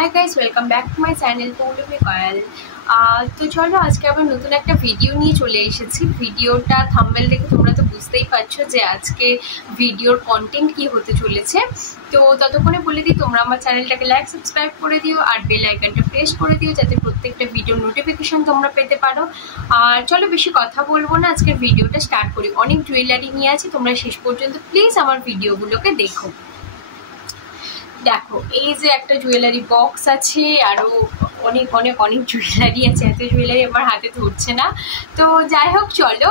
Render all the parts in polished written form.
High guys, welcome back to my channel Poulami Koyal. তো চলো আজকে আবার নতুন একটা ভিডিও নিয়ে চলে এসেছি। ভিডিওটা থাম্বনেল দেখে তোমরা তো বুঝতেই পারছো যে আজকে ভিডিওর কন্টেন্ট কি হতে চলেছে। তো ততক্ষণে বলে দিই, তোমরা আমার চ্যানেলটাকে লাইক সাবস্ক্রাইব করে দিও আর বেল আইকনটা প্রেস করে দিও যাতে প্রত্যেকটা ভিডিওর নোটিফিকেশন তোমরা পেতে পারো। আর চলো বেশি কথা বলবো না, আজকের ভিডিওটা স্টার্ট করি। অনেক জুয়েলারি নিয়ে আছে, তোমরা শেষ পর্যন্ত প্লিজ আমার ভিডিওগুলোকে দেখো। দেখো, এই যে একটা জুয়েলারি বক্স আছে, আরো অনেক অনেক অনেক জুয়েলারি আছে। এত জুয়েলারি আমার হাতে ধরছে না। তো যাই হোক, চলো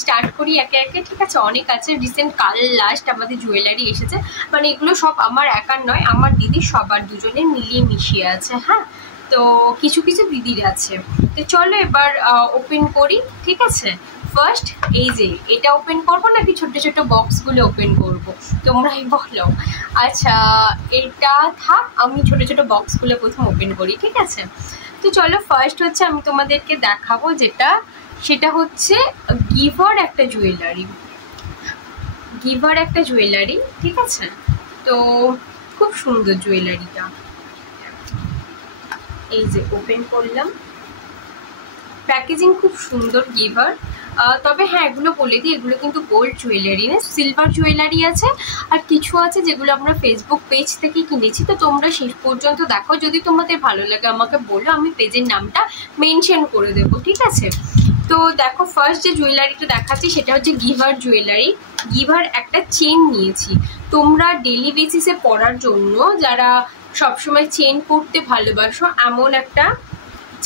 স্টার্ট করি একে একে। ঠিক আছে, অনেক আছে। রিসেন্ট কাল লাস্ট আমাদের জুয়েলারি এসেছে, মানে এগুলো সব আমার একার নয়, আমার দিদি সবার দুজনের মিলিয়ে মিশিয়ে আছে। হ্যাঁ, তো কিছু কিছু দিদির আছে। তো চলো এবার ওপেন করি। ঠিক আছে, ফার্স্ট এই যে এটা ওপেন করবো নাকি ছোট ছোট বক্সগুলো ওপেন করবো, তোমরাই বলো। আচ্ছা, এটা থাক, আমি ছোট ছোট বক্সগুলো প্রথম ওপেন করি। ঠিক আছে, তো চলো ফার্স্ট হচ্ছে আমি তোমাদেরকে দেখাবো সেটা হচ্ছে গিভার একটা জুয়েলারি। ঠিক আছে, তো খুব সুন্দর জুয়েলারিটা। এই যে ওপেন করলাম, প্যাকেজিং খুব সুন্দর গিভার। তবে হ্যাঁ, এগুলো বলে দিই, এগুলো কিন্তু গোল্ড জুয়েলারি না, সিলভার জুয়েলারি আছে। আর কিছু আছে যেগুলো আমরা ফেসবুক পেজ থেকে কিনেছি। তো তোমরা শেষ পর্যন্ত দেখো, যদি তোমাদের ভালো লাগে আমাকে বলো, আমি পেজের নামটা মেনশন করে দেবো। ঠিক আছে, তো দেখো ফার্স্ট যে জুয়েলারিটা দেখাচ্ছি সেটা হচ্ছে গিভার জুয়েলারি। গিভার একটা চেন নিয়েছি, তোমরা ডেলি বেসিসে পরার জন্য যারা সবসময় চেন পরতে ভালোবাসো, এমন একটা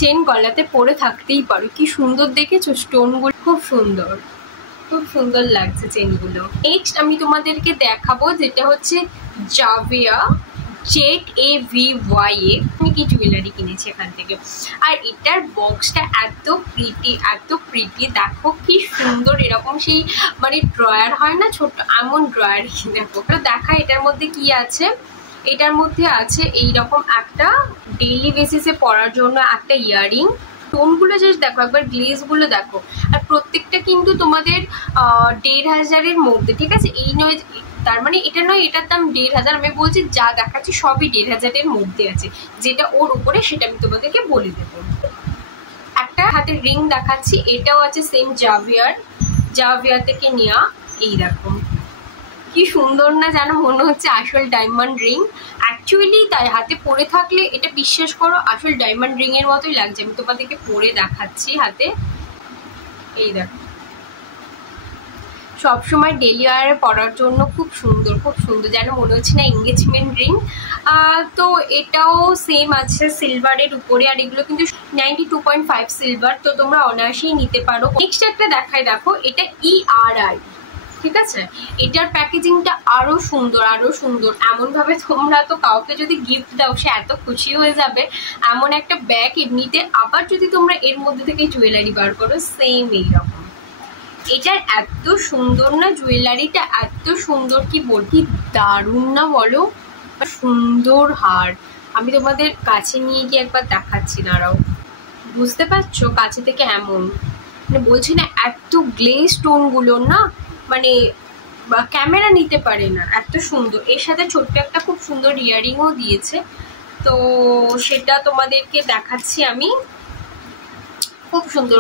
চেন গলাতে পরে থাকতেই পারো। কি সুন্দর দেখেছো স্টোনগুলো, খুব সুন্দর লাগছে চেনগুলো। নেক্সট আমি তোমাদেরকে দেখাবো যেটা হচ্ছে জাভিয়া ZAVYA। আমি কি জুয়েলারি কিনেছি এখান থেকে, আর এটার বক্সটা এত প্রিটি। দেখো কি সুন্দর, এরকম সেই মানে ড্রয়ার হয় না ছোট, এমন ড্রয়ার দেখো। দেখা এটার মধ্যে কি আছে। এটার মধ্যে আছে এইরকম একটা ডেইলি বেসিসে পরার জন্য একটা ইয়াররিং। স্টোনগুলো জাস্ট দেখো, একবার গ্লেজগুলো দেখো। আর প্রত্যেকটা কিন্তু তোমাদের ১,৫০০-এর মধ্যে। ঠিক আছে, এই নয় তার মানে এটা নয় এটার দাম ১,৫০০। আমি বলছি যা দেখাচ্ছি সবই ১,৫০০-এর মধ্যে আছে, যেটা ওর উপরে সেটা আমি তোমাদেরকে বলে দেবো। একটা হাতের রিং দেখাচ্ছি, এটাও আছে সেম জাভিয়ার থেকে নেওয়া। এই দেখো কি সুন্দর না, যেন মনে হচ্ছে আসল ডায়মন্ড রিং। অ্যাকচুয়ালি তাই হাতে পরে থাকলে এটা বিশ্বাস করো আসল ডায়মন্ড রিং এর মতোই লাগছে। আমি তোমাদেরকে পরে দেখাচ্ছি হাতে। এই দেখো, সবসময় ডেলি ওয়ারে পরার জন্য খুব সুন্দর, যেন মনে হচ্ছে না এঙ্গেজমেন্ট রিং। তো এটাও সেম আছে সিলভারের উপরে, আর এগুলো কিন্তু 92.5 সিলভার। তো তোমরা অনায়াসেই নিতে পারো। নেক্সট একটা দেখায়, দেখো এটা ERI। ঠিক আছে, এটার প্যাকেজিংটা আরো সুন্দর। এমন ভাবে তোমরা তো কাউকে যদি গিফট দাও সে এত খুশি হয়ে যাবে। এমন একটা ব্যাগ এমনিতে, আবার যদি তোমরা এর মধ্যে থেকে জুয়েলারি বার করো সেম এইরকম। এটার এত সুন্দর না জুয়েলারিটা, এত সুন্দর, কি বলছি, দারুণ না বলো। সুন্দর হার, আমি তোমাদের কাছে নিয়ে গিয়ে একবার দেখাচ্ছি, দাঁড়াও। বুঝতে পারছো কাছে থেকে এমন, মানে বলছি না এত গ্লেজ স্টোন গুলো না, মানে ক্যামেরা নিতে পারে না, এত সুন্দর। এর সাথে ছোট্ট একটা খুব সুন্দর ইয়াররিংও দিয়েছে, তো সেটা তোমাদেরকে দেখাচ্ছি আমি। খুব সুন্দর,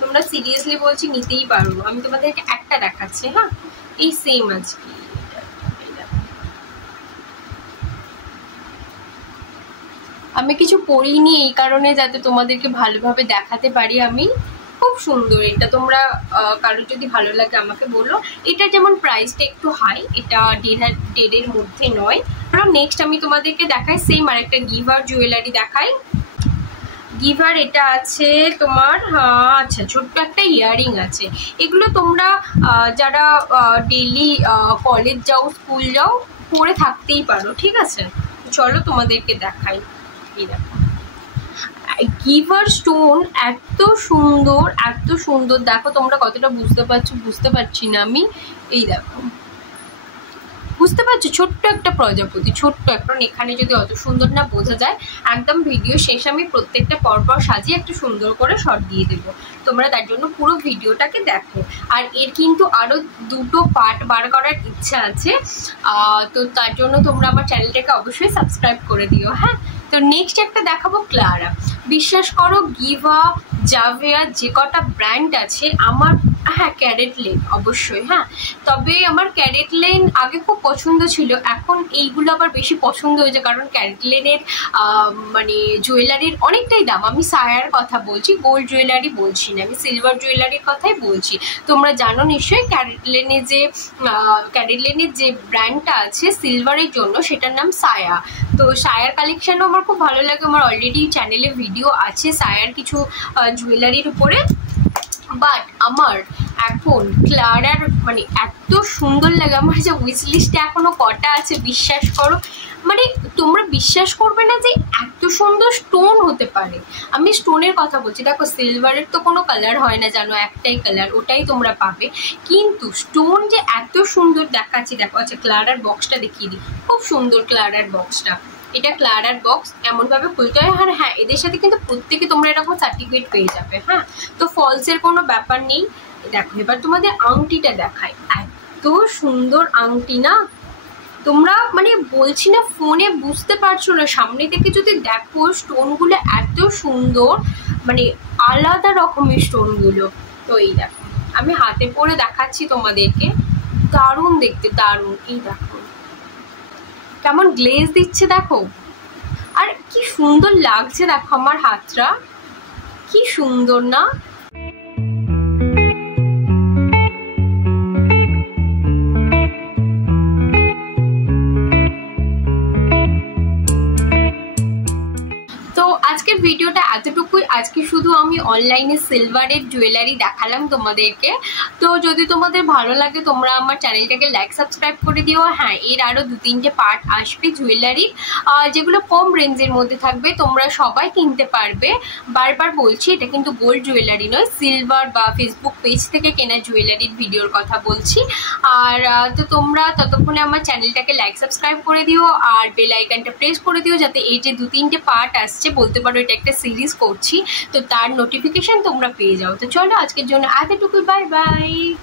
তোমরা সিরিয়াসলি বলছি নিতেই পারো। আমি তোমাদেরকে একটা দেখাচ্ছি। হ্যাঁ, এই সেম আছে। আমি কিছু পরিনি এই কারণে যাতে তোমাদেরকে ভালোভাবে দেখাতে পারি আমি। খুব সুন্দর এটা, তোমরা কারোর যদি ভালো লাগে আমাকে বলো। এটা যেমন প্রাইসটা একটু হাই, এটা ১,৫০০-এর মধ্যে নয়। নেক্সট আমি তোমাদেরকে দেখাই সেম আরেকটা গিভার জুয়েলারি দেখাই। গিভার এটা আছে তোমার, আচ্ছা, ছোট্ট একটা ইয়াররিং আছে। এগুলো তোমরা যারা ডেইলি কলেজ যাও, স্কুল যাও, পরে থাকতেই পারো। ঠিক আছে, চলো তোমাদেরকে দেখাই। এই দেখো, গিভার স্টোন এত সুন্দর। দেখো তোমরা কতটা বুঝতে পারছি না আমি। এই দেখো, বুঝতে পারছো, ছোট্ট একটা প্রজাপতি, ছোট্ট একটা। এখানে যদি অত সুন্দর না বোঝা যায়, একদম ভিডিও শেষে আমি প্রত্যেকটা পরপর সাজিয়ে একটু সুন্দর করে শর্ট দিয়ে দেবো। তোমরা তার জন্য পুরো ভিডিওটাকে দেখো। আর এর কিন্তু আরও 2টো পার্ট বার করার ইচ্ছা আছে, তো তার জন্য তোমরা আমার চ্যানেলটাকে অবশ্যই সাবস্ক্রাইব করে দিও। হ্যাঁ, তো নেক্সট একটা দেখাবো ক্লারা। বিশ্বাস করো গিভা, জাভিয়া যে কটা ব্র্যান্ড আছে আমার, হ্যাঁ ক্যারেট লেন অবশ্যই, হ্যাঁ তবে আমার ক্যারেট লেন আগে খুব পছন্দ ছিল, এখন এইগুলো আবার বেশি পছন্দ হয়েছে, কারণ ক্যারেট লেনের মানে জুয়েলারির অনেকটাই দাম। আমি সায়ার কথা বলছি, গোল্ড জুয়েলারি বলছি না, আমি সিলভার জুয়েলারির কথাই বলছি। তোমরা জানো নিশ্চয়ই ক্যারেট লেনের যে ব্র্যান্ডটা আছে সিলভারের জন্য, সেটার নাম সায়া। তো সায়ার কালেকশনও আমার খুব ভালো লাগে, আমার অলরেডি চ্যানেলে ভিডিও আছে সায়ার কিছু জুয়েলারির উপরে। বাট আমার এখন ক্লারার মানে এত সুন্দর লাগে, আমার যে উইশ লিস্টে এখনো কটা আছে বিশ্বাস করো, মানে তোমরা বিশ্বাস করবে না যে এত সুন্দর স্টোন হতে পারে। আমি স্টোনের কথা বলছি, দেখো সিলভারের তো কোনো কালার হয় না জানো, একটাই কালার, ওটাই তোমরা পাবে, কিন্তু স্টোন যে এত সুন্দর দেখাচ্ছি দেখো। আচ্ছা ক্লারার বক্সটা দেখিয়ে দিই, খুব সুন্দর ক্লারার বক্সটা, এটা ক্লারার বক্স, এমনভাবে খুলতে হয়। আর হ্যাঁ এদের সাথে কিন্তু প্রত্যেকে তোমরা এরকম সার্টিফিকেট পেয়ে যাবে। হ্যাঁ, তো ফলসের কোনো ব্যাপার নেই। দেখো এবার তোমাদের আংটিটা দেখাই, এত সুন্দর আংটি না, তোমরা মানে বলছি না ফোনে বুঝতে পারছো না, সামনে থেকে যদি দেখো স্টোনগুলো এত সুন্দর, মানে আলাদা রকমের স্টোনগুলো। তো এই দেখো আমি হাতে পরে দেখাচ্ছি তোমাদেরকে, দারুণ দেখতে, দারুণ। এই দেখো কেমন গ্লেজ দিচ্ছে দেখো, আর কি সুন্দর লাগছে দেখো আমার হাতটা, কি সুন্দর না। আজকের ভিডিওটা এতটুকুই। আজকে শুধু আমি অনলাইনে সিলভারের জুয়েলারি দেখালাম তোমাদেরকে। তো যদি তোমাদের ভালো লাগে তোমরা আমার চ্যানেলটাকে লাইক সাবস্ক্রাইব করে দিও। হ্যাঁ, এর আরও 2-3টে পার্ট আসবে জুয়েলারি, যেগুলো কম রেঞ্জের মধ্যে থাকবে, তোমরা সবাই কিনতে পারবে। বারবার বলছি এটা কিন্তু গোল্ড জুয়েলারি নয়, সিলভার বা ফেসবুক পেজ থেকে কেনা জুয়েলারির ভিডিওর কথা বলছি। আর তো তোমরা ততক্ষণে আমার চ্যানেলটাকে লাইক সাবস্ক্রাইব করে দিও আর বেল আইকনটা প্রেস করে দিও, যাতে এই যে 2-3টে পার্ট আসছে, বলতে পারো এটা একটা সিরিজ করছি, তো তার নোটিফিকেশন তোমরা পেয়ে যাও। তো চলো আজকের জন্য এতটুকুই, বাই বাই।